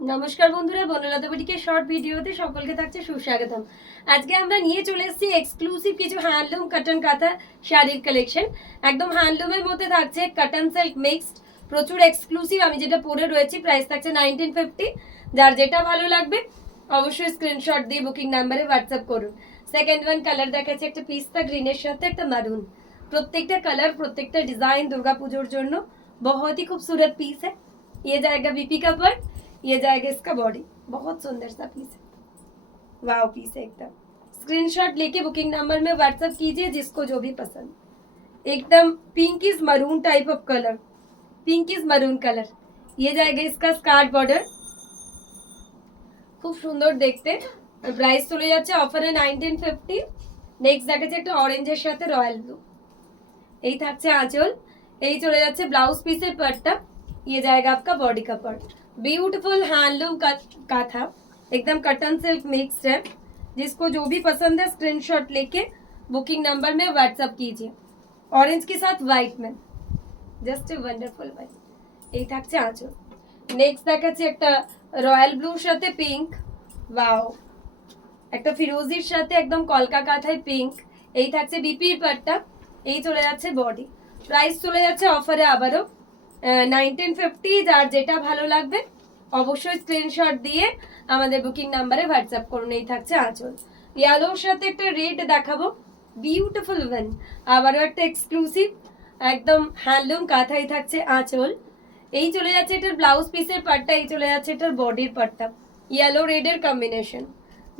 নমস্কার বন্ধুরা, বনলতা বুটিকের শর্ট ভিডিওতে সকলকে থাকছে সুস্বাগতম। আজকে আমরা নিয়ে চলে এসেছি এক্সক্লুসিভ কিছু হ্যান্ডলুম কটন কাঁথা শাড়ির কালেকশন। একদম হ্যান্ডলুমের মধ্যে থাকছে কটন সিল্ক মিক্সড, প্রচুর এক্সক্লুসিভ। আমি যেটা পরে রয়েছি, প্রাইস থাকছে 1950। যার যেটা ভালো লাগবে অবশ্যই স্ক্রিনশট দিয়ে বুকিং নাম্বারে হোয়াটসঅ্যাপ করুন। সেকেন্ড ওয়ান কালার দেখাচ্ছে একটা পিস্তা গ্রিনের সাথে একটা মারুন। প্রত্যেকটা কালার, প্রত্যেকটা ডিজাइन दुर्गा पूजोर জন্য बहुत ही खूबसूरत पीस है। ये जाएगा बीपी का पर, ये जाएगा इसका बॉडी। बहुत सुंदर सा पीस है, वाव पीस है एकदम। स्क्रीनशॉट लेके बुकिंग नंबर में व्हाट्सएप कीजिए जिसको जो भी पसंद। एकदम pink is maroon type of colour, pink is maroon colour. ये जाएगा इसका स्कार्ट बॉर्डर, খুব সুন্দর দেখতে। প্রাইস চলে যাচ্ছে অফারে 1950। নেক্সট দেখাচ্ছে একটা অরেঞ্জের সাথে রয়্যাল ব্লু। এই থাকছে আঁচল, এই চলে যাচ্ছে ব্লাউজ পিসের পার্টটা। ये जाएगा आपका बॉडी का पार्ट। ब्यूटीफुल हैंडलूम का काथा, एकदम कटन सिल्क मिक्स्ड है। जिसको जो भी पसंद है स्क्रीनशॉट लेके बुकिंग नंबर में व्हाट्सएप कीजिए। ऑरेंज के साथ व्हाइट में जस्ट वंडरफुल व्हाइट। এই থাকছে আঁচল। নেক্সট দেখাচ্ছে একটা রয়্যাল ব্লুর সাথে পিঙ্ক, ওয়াও। একটা ফিরোজির সাথে একদম কলকা কাঁথায় পিঙ্ক। এই থাকছে বিপির পার্টটা, এই চলে যাচ্ছে বডি। প্রাইস চলে যাচ্ছে অফারে আবারও 1950। যার যেটা ভালো লাগবে অবশ্যই স্ক্রিনশট দিয়ে আমাদের বুকিং নাম্বারে হোয়াটসঅ্যাপ করুন। এই থাকছে আঁচল। ইয়েলোর সাথে একটা রেড দেখাবো, বিউটিফুল ওয়ান। আবারও একটা এক্সক্লুসিভ একদম হ্যান্ডলুম কাঁথাই থাকছে আঁচল। এই চলে যাচ্ছে এটার ব্লাউজ পিসের পার্টটা, এই চলে যাচ্ছে এটার বডির পার্টটা। ইয়েলো রেডের কম্বিনেশন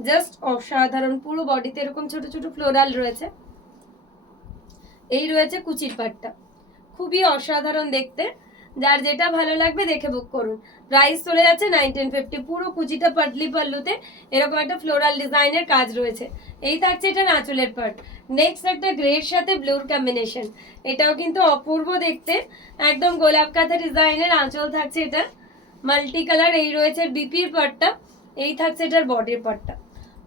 জাস্ট অসাধারণ। পুরো বডিতে এরকম ছোট ছোট ফ্লোরাল রয়েছে। এই রয়েছে কুচির পাটটা, খুবই অসাধারণ দেখতে। যার যেটা ভালো লাগবে দেখে বুক করুন। প্রাইস চলে যাচ্ছে 1950। পুরো কুচিটা পাটলি পাল্লুতে এরকম একটা ফ্লোরাল ডিজাইনের কাজ রয়েছে। এই থাকছে এটা আঁচলের পার্ট। নেক্সট একটা গ্রের সাথে ব্লুর কম্বিনেশন, এটাও কিন্তু অপূর্ব দেখতে। একদম গোলাপ কাঁথা ডিজাইনের আঁচল থাকছে এটা, মাল্টি কালার। এই রয়েছে বিপির পার্টটা, এই থাকছে এটার বডির পার্টটা।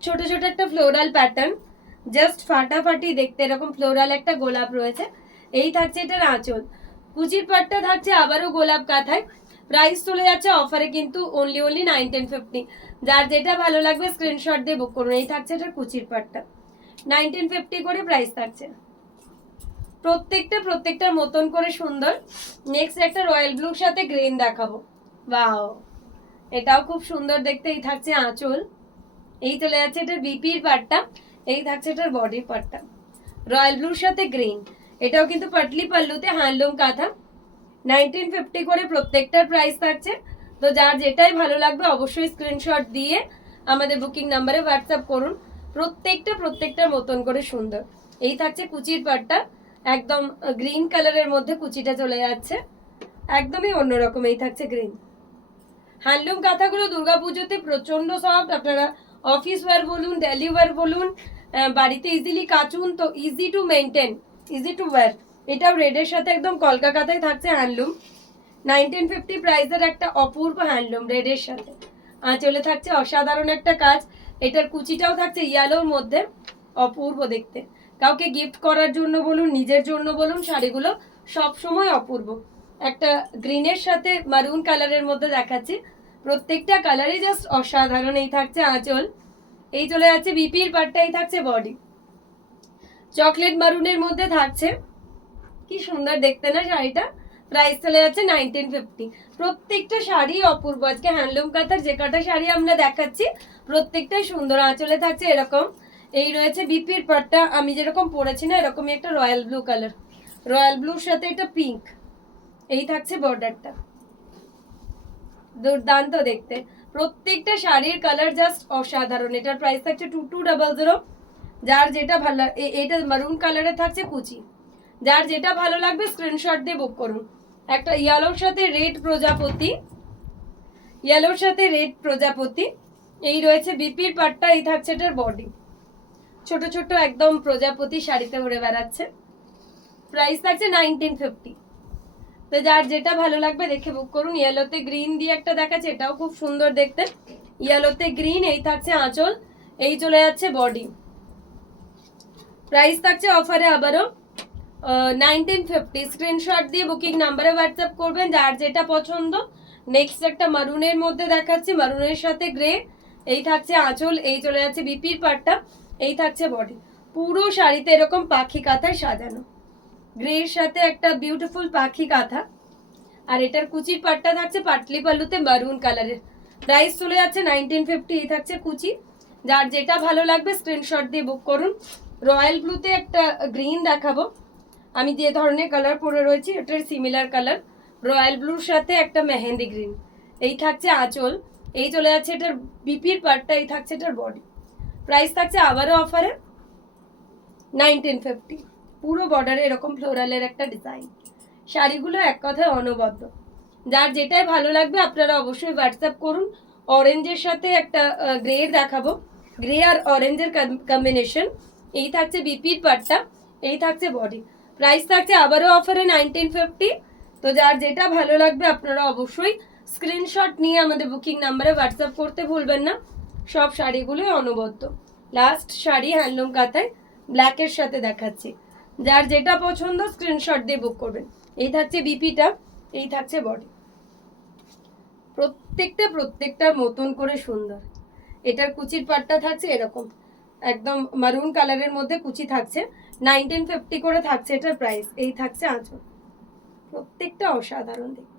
ছোট ছোট একটা ফ্লোরাল প্যাটার্ন, জাস্ট ফাটাফাটি দেখতে। এরকম ফ্লোরাল একটা গোলাপ রয়েছে। এই থাকছে এটার আঁচল। কুচির পাটটা থাকছে আবারও গোলাপ কাঁথায়। প্রাইস চলে যাচ্ছে অফারে কিন্তু অনলি 1950। যার যেটা ভালো লাগবে স্ক্রিনশট দিয়ে বুক করুন। এই থাকছে এটার কুচির পাটটা, 1950 করে প্রাইস থাকছে। প্রত্যেকটার মতন করে সুন্দর। নেক্সট একটা রয়্যাল ব্লুর সাথে গ্রিন দেখাবো, ওয়াও। এটাও খুব সুন্দর দেখতে। এই থাকছে আঁচল, এই চলে যাচ্ছে এটার বিপির পাটটা, এই থাকছে এটার বডির পার্টটা। রয়্যাল ব্লুর সাথে গ্রিন, এটাও কিন্তু পাটলি পাল্লুতে হ্যান্ডলুম কাঁথা। 1950 করে প্রত্যেকটার প্রাইস থাকছে। তো যার যেটাই ভালো লাগবে অবশ্যই স্ক্রিনশট দিয়ে আমাদের বুকিং নাম্বারে হোয়াটসঅ্যাপ করুন। প্রত্যেকটার মতন করে সুন্দর। এই থাকছে কুচির পাটটা, একদম গ্রিন কালারের মধ্যে কুচিটা চলে যাচ্ছে, একদমই অন্যরকম। এই থাকছে গ্রিন। হ্যান্ডলুম কাঁথাগুলো দুর্গাপুজোতে প্রচন্ড সফট। আপনারা অফিস ওয়্যার বলুন, ডেলি ওয়্যার বলুন, বাড়িতে ইজিলি কাচুন, তো easy to maintain, easy to wire. এটাও রেডের সাথে একদম কলকা কাঁথায় থাকছে হ্যান্ডলুম। 1950 প্রাইসের একটা অপূর্ব হ্যান্ডলুম রেডের সাথে। আঁচলে থাকছে অসাধারণ একটা কাজ। এটার কুচিটাও থাকছে ইয়েলোর মধ্যে, অপূর্ব দেখতে। কাউকে গিফট করার জন্য বলুন, নিজের জন্য বলুন, শাড়িগুলো সব সময় অপূর্ব। একটা গ্রিনের সাথে মারুন কালারের মধ্যে দেখাচ্ছি, প্রত্যেকটা কালারই জাস্ট অসাধারণ। এই থাকছে আঁচল, এই চলে যাচ্ছে বিপির পার্টটা, এই থাকছে বডি। চকলেট মারুনের মধ্যে থাকছে, কি সুন্দর দেখতে না শাড়িটা। প্রাইস চলে যাচ্ছে 1950। প্রত্যেকটা শাড়ি অপূর্ব। আজকে হ্যান্ডলুম কাঁথার যে কটা শাড়ি আমরা দেখাচ্ছি প্রত্যেকটাই সুন্দর। আঁচলে থাকছে এরকম, এই রয়েছে বিপির পার্টটা। আমি যেরকম পরেছি না এরকমই একটা রয়্যাল ব্লু কালার, রয়্যাল ব্লুর সাথে এটা পিঙ্ক। এই থাকছে বর্ডারটা, দুর্দান্ত দেখতে। প্রত্যেকটা শাড়ির কালার জাস্ট অসাধারণ। এটার প্রাইস থাকছে 2200। যার যেটা ভালো, এটা মারুন কালারে থাকছে কুচি। যার যেটা ভালো লাগবে স্ক্রিনশট দিয়ে বুক করুন। একটা ইয়েলোর সাথে রেড প্রজাপতি, ইয়েলোর সাথে রেড প্রজাপতি। এই রয়েছে বিপির পাটটা, এই থাকছে এটার বডি। ছোট ছোট একদম প্রজাপতি শাড়িতে উড়ে বেড়াচ্ছে। প্রাইস থাকছে 1950। তো যার যেটা ভালো লাগবে দেখে বুক করুন। ইয়েলোতে গ্রিন দিয়ে একটা দেখাচ্ছে, এটাও খুব সুন্দর দেখতে। ইয়েলোতে গ্রিন, এই থাকছে আঁচল, এই চলে যাচ্ছে বডি। প্রাইস থাকছে অফারে আবারও 1950। স্ক্রিনশট দিয়ে বুকিং নাম্বারে হোয়াটসঅ্যাপ করবেন। যার যেটা পছন্দ নেক্সট একটা মারুনের মধ্যে দেখাচ্ছি, মারুনের সাথে গ্রে। এই থাকছে আঁচল, এই চলে যাচ্ছে বিপির পাটটা, এই থাকছে বডি। পুরো শাড়িতে এরকম পাখি কাঁথায় সাজানো, গ্রের সাথে একটা বিউটিফুল পাখি কাঁথা। আর এটার কুচির পাটটা থাকছে পাটলি পাল্লুতে মারুন কালারের। প্রাইস চলে যাচ্ছে 1950। এই থাকছে কুচি। যার যেটা ভালো লাগবে স্ক্রিনশট দিয়ে বুক করুন। রয়্যাল ব্লুতে একটা গ্রিন দেখাবো, আমি যে ধরনের কালার পরে রয়েছি এটার সিমিলার কালার। রয়্যাল ব্লুর সাথে একটা মেহেন্দি গ্রিন। এই থাকছে আঁচল, এই চলে যাচ্ছে এটার বিপির পার্টটা, এই থাকছে এটার বডি। প্রাইস থাকছে আবারও অফারে 1950। পুরো বর্ডারে এরকম ফ্লোরালের একটা ডিজাইন। শাড়িগুলো এক কথায় অনবদ্য। যার যেটাই ভালো লাগবে আপনারা অবশ্যই হোয়াটসঅ্যাপ করুন। অরেঞ্জের সাথে একটা গ্রে দেখাবো, গ্রে আর অরেঞ্জের কম্বিনেশন। এই থাকছে বিপির পাটটা, এই থাকছে বডি। প্রাইস থাকছে আবারও অফারে 1950। তো যার যেটা ভালো লাগবে আপনারা অবশ্যই স্ক্রিনশট নিয়ে আমাদের বুকিং নাম্বারে হোয়াটসঅ্যাপ করতে ভুলবেন না। সব শাড়িগুলোই অনবদ্য। লাস্ট শাড়ি হ্যান্ডলুম কাঁথায় ব্ল্যাকের সাথে দেখাচ্ছি। যার যেটা পছন্দ স্ক্রিনশট দিয়ে বুক করবেন। এই থাকছে বিপিটা, এই থাকছে বডি। প্রত্যেকটার মতন করে সুন্দর। এটার কুচির পাটটা থাকছে এরকম একদম মারুন কালারের মধ্যে কুচি থাকছে। 1950 করে থাকছে এটার প্রাইস। এই থাকছে আঁচল। প্রত্যেকটা অসাধারণ দেখতে।